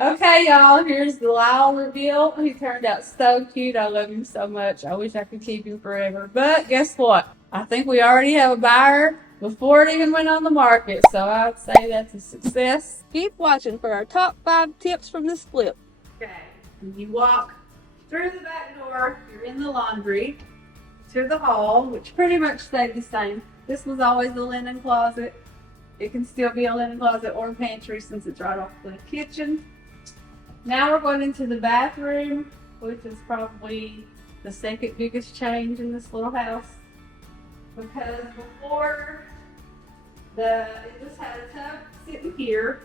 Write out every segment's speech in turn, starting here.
Okay, y'all, here's the Lyle reveal. He turned out so cute. I love him so much. I wish I could keep him forever. But guess what? I think we already have a buyer before it even went on the market. So I'd say that's a success. Keep watching for our top 5 tips from this flip. Okay, you walk through the back door, you're in the laundry, to the hall, which pretty much stayed the same. This was always the linen closet. It can still be a linen closet or pantry since it's right off the kitchen. Now we're going into the bathroom, which is probably the second biggest change in this little house. Because before, it just had a tub sitting here.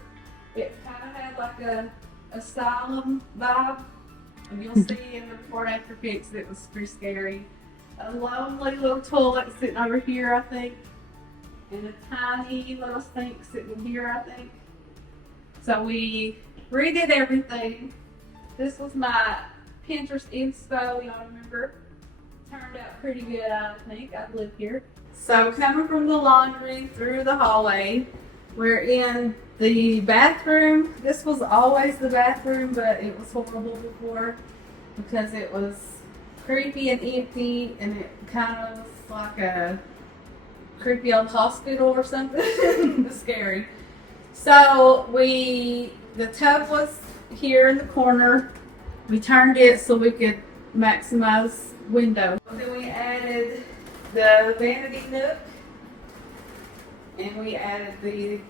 It kind of had like a asylum vibe. And you'll see in the before and after pics, it was pretty scary. A lonely little toilet sitting over here, I think. And a tiny little sink sitting here, I think. So we redid everything. This was my Pinterest inspo, y'all remember? Turned out pretty good, I think. I've lived here. So coming from the laundry through the hallway, we're in the bathroom. This was always the bathroom, but it was horrible before because it was creepy and empty, and it kind of was like a creepy old hospital or something. It was scary. So the tub was here in the corner. We turned it so we could maximize window. Then we added the vanity nook, and we added the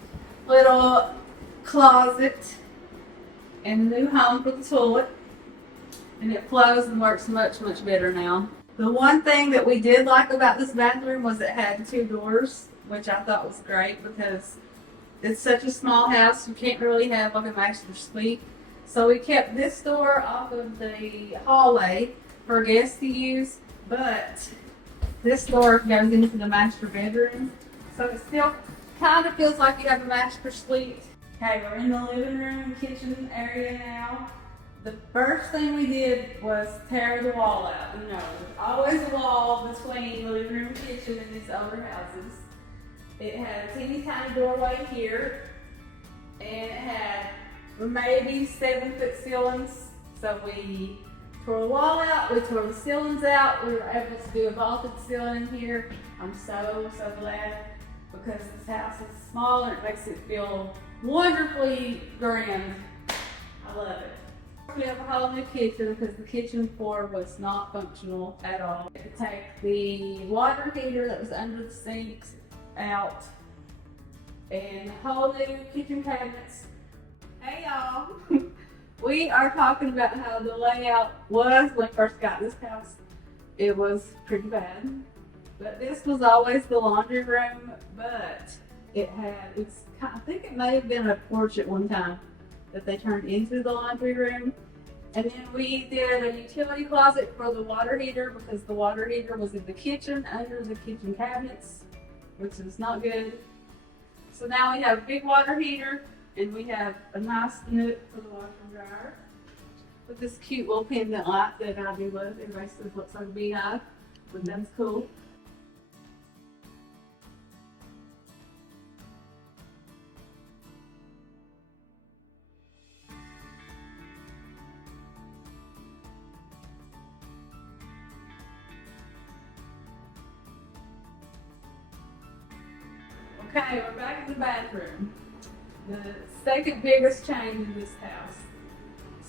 little closet and the new home for the toilet. And it flows and works much, much better now. The one thing that we did like about this bathroom was it had 2 doors, which I thought was great because it's such a small house, you can't really have like a master suite. So we kept this door off of the hallway for guests to use, but this door goes into the master bedroom. So it still kind of feels like you have a master suite. Okay, we're in the living room, kitchen area now. The first thing we did was tear the wall out. You know, there's always a wall between the living room and kitchen in these older houses. It had a teeny tiny doorway here, and it had maybe 7-foot ceilings. So we tore the wall out, we tore the ceilings out. We were able to do a vaulted ceiling here. I'm so glad because this house is small and it makes it feel wonderfully grand. I love it. We have a whole new kitchen because the kitchen floor was not functional at all. We had to take the water heater that was under the sinks out and whole new kitchen cabinets. Hey y'all, we are talking about how the layout was when we first got this house. It was pretty bad, but this was always the laundry room, but I think it may have been a porch at one time that they turned into the laundry room. And then we did a utility closet for the water heater because the water heater was in the kitchen under the kitchen cabinets, which is not good. So now we have a big water heater and we have a nice nook for the washer and dryer with this cute little pendant light that I do love. Everybody says it looks like a beehive, but that's cool. Okay, we're back in the bathroom. The second biggest change in this house.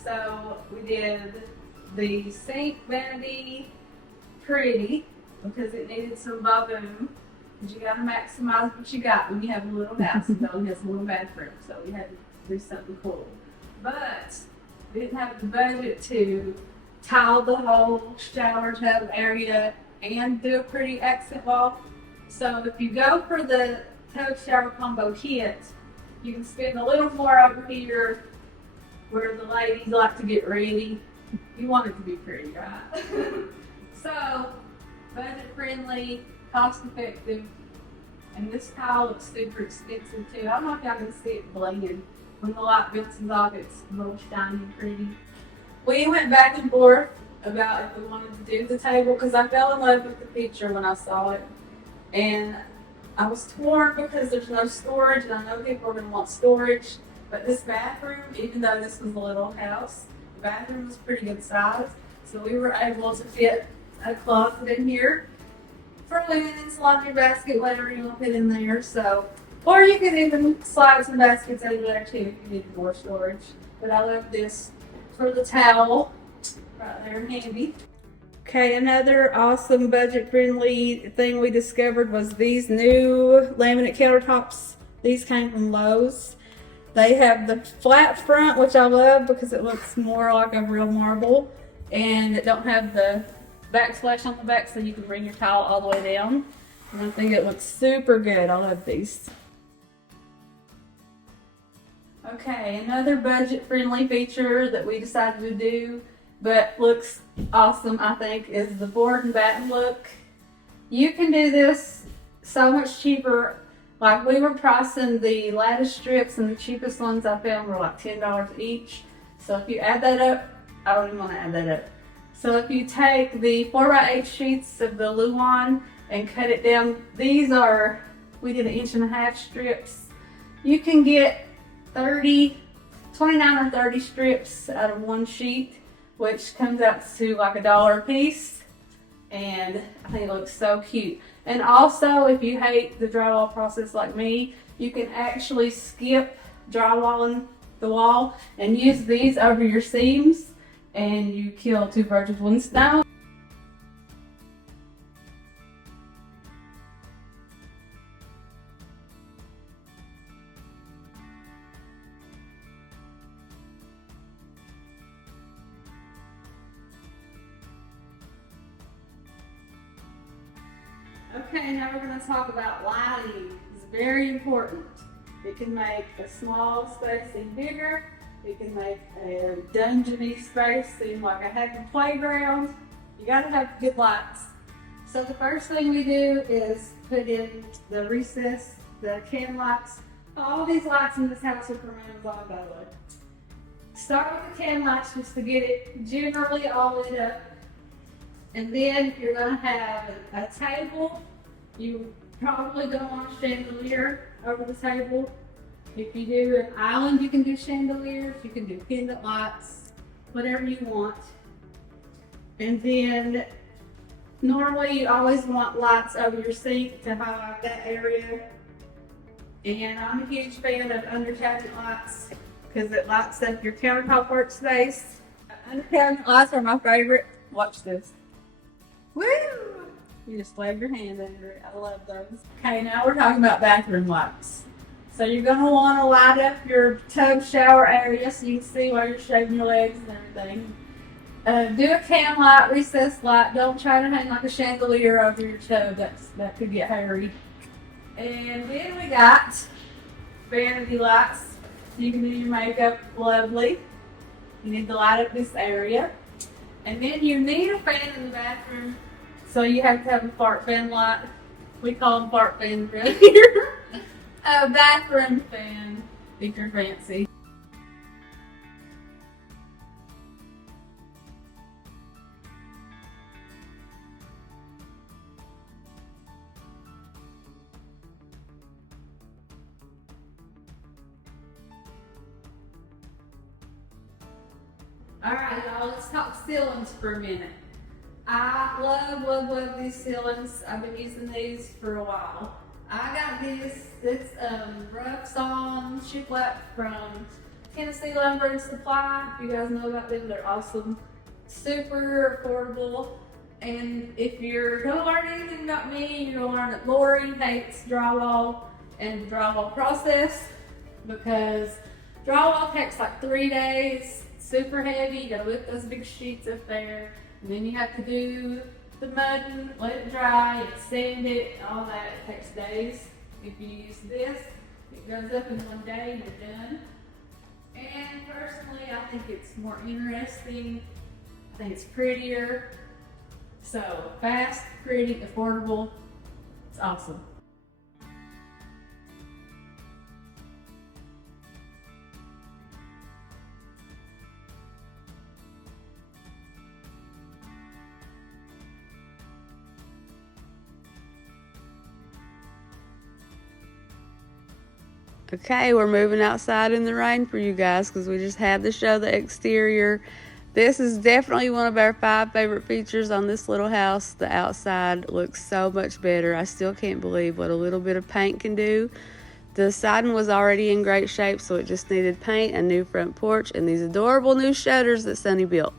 So we did the sink vanity pretty because it needed some baboon. Because you got to maximize what you got when you have a little house. It only has a little bathroom, so we had to do something cool. But we didn't have the budget to tile the whole shower tub area and do a pretty accent wall. So if you go for the tub shower combo kit, you can spend a little more over here where the ladies like to get ready. You want it to be pretty, right? So, budget friendly, cost effective, and this tile looks super expensive too. I don't know if y'all can see it blinging. When the light bounces off, it's a little shiny and pretty. We went back and forth about if we wanted to do the table because I fell in love with the picture when I saw it. And I was torn because there's no storage, and I know people are going to want storage, But this bathroom, even though this was a little house, the bathroom was pretty good size. So we were able to fit a closet in here for linens, laundry basket, whatever you want to put in there. So, or you can even slide some baskets over there too if you need more storage. But I love this for the towel, right there, handy. Okay, another awesome budget-friendly thing we discovered was these new laminate countertops. These came from Lowe's. They have the flat front, which I love because it looks more like a real marble, and it don't have the backsplash on the back, so you can bring your towel all the way down. And I think it looks super good. I love these. Okay, another budget-friendly feature that we decided to do, but looks awesome, I think, is the board and batten look. You can do this so much cheaper. Like, we were pricing the lattice strips, and the cheapest ones I found were like $10 each. So if you add that up, I don't even want to add that up. So if you take the 4x8 sheets of the Luan and cut it down, these are, we did 1.5 inch strips. You can get 29 or 30 strips out of one sheet, which comes out to like $1 a piece. And I think it looks so cute. And also, if you hate the drywall process like me, you can actually skip drywalling the wall and use these over your seams, and you kill two birds with one stone. Okay, now we're going to talk about lighting. It's very important. It can make a small space seem bigger. It can make a dungeony space seem like a happy playground. You got to have good lights. So the first thing we do is put in the recess, the can lights. All these lights in this house are from Amazon, by the way. Start with the can lights just to get it generally all lit up. And then you're going to have a table. You probably don't want a chandelier over the table. If you do an island, you can do chandeliers. You can do pendant lights, whatever you want. And then normally you always want lights over your sink to highlight that area. And I'm a huge fan of under cabinet lights because it lights up your countertop workspace. Under cabinet lights are my favorite. Watch this. Woo! You just wave your hand under it. I love those. Okay, now we're talking about bathroom lights. So you're going to want to light up your tub shower area so you can see while you're shaving your legs and everything. Do a can light, recessed light. Don't try to hang like a chandelier over your tub. That could get hairy. And then we got vanity lights. So you can do your makeup lovely. You need to light up this area. And then you need a fan in the bathroom, so you have to have a fart fan light. We call them fart fans around here. A bathroom fan, if you're fancy. Alright, y'all, let's talk ceilings for a minute. I love these ceilings. I've been using these for a while. I got this rough sawn shiplap from Tennessee Lumber and Supply. If you guys know about them, they're awesome. Super affordable. And if you're gonna learn anything about me, you're gonna learn that Lori hates drywall and the drywall process, because drywall takes like 3 days. Super heavy. You gotta lift those big sheets up there, and then you have to do the mudding, let it dry, sand it, all that. It takes days. If you use this, it goes up in 1 day and you're done. And personally, I think it's more interesting. I think it's prettier. So fast, pretty, affordable. It's awesome. Okay, we're moving outside in the rain for you guys because we just had to show the exterior. This is definitely one of our 5 favorite features on this little house. The outside looks so much better. I still can't believe what a little bit of paint can do. The siding was already in great shape, so it just needed paint, a new front porch, and these adorable new shutters that Sunny built.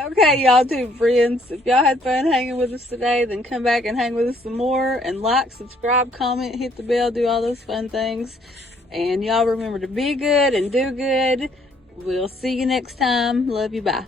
Okay, y'all two friends, if y'all had fun hanging with us today, then come back and hang with us some more, and like, subscribe, comment, hit the bell, do all those fun things. And y'all remember to be good and do good. We'll see you next time. Love you. Bye.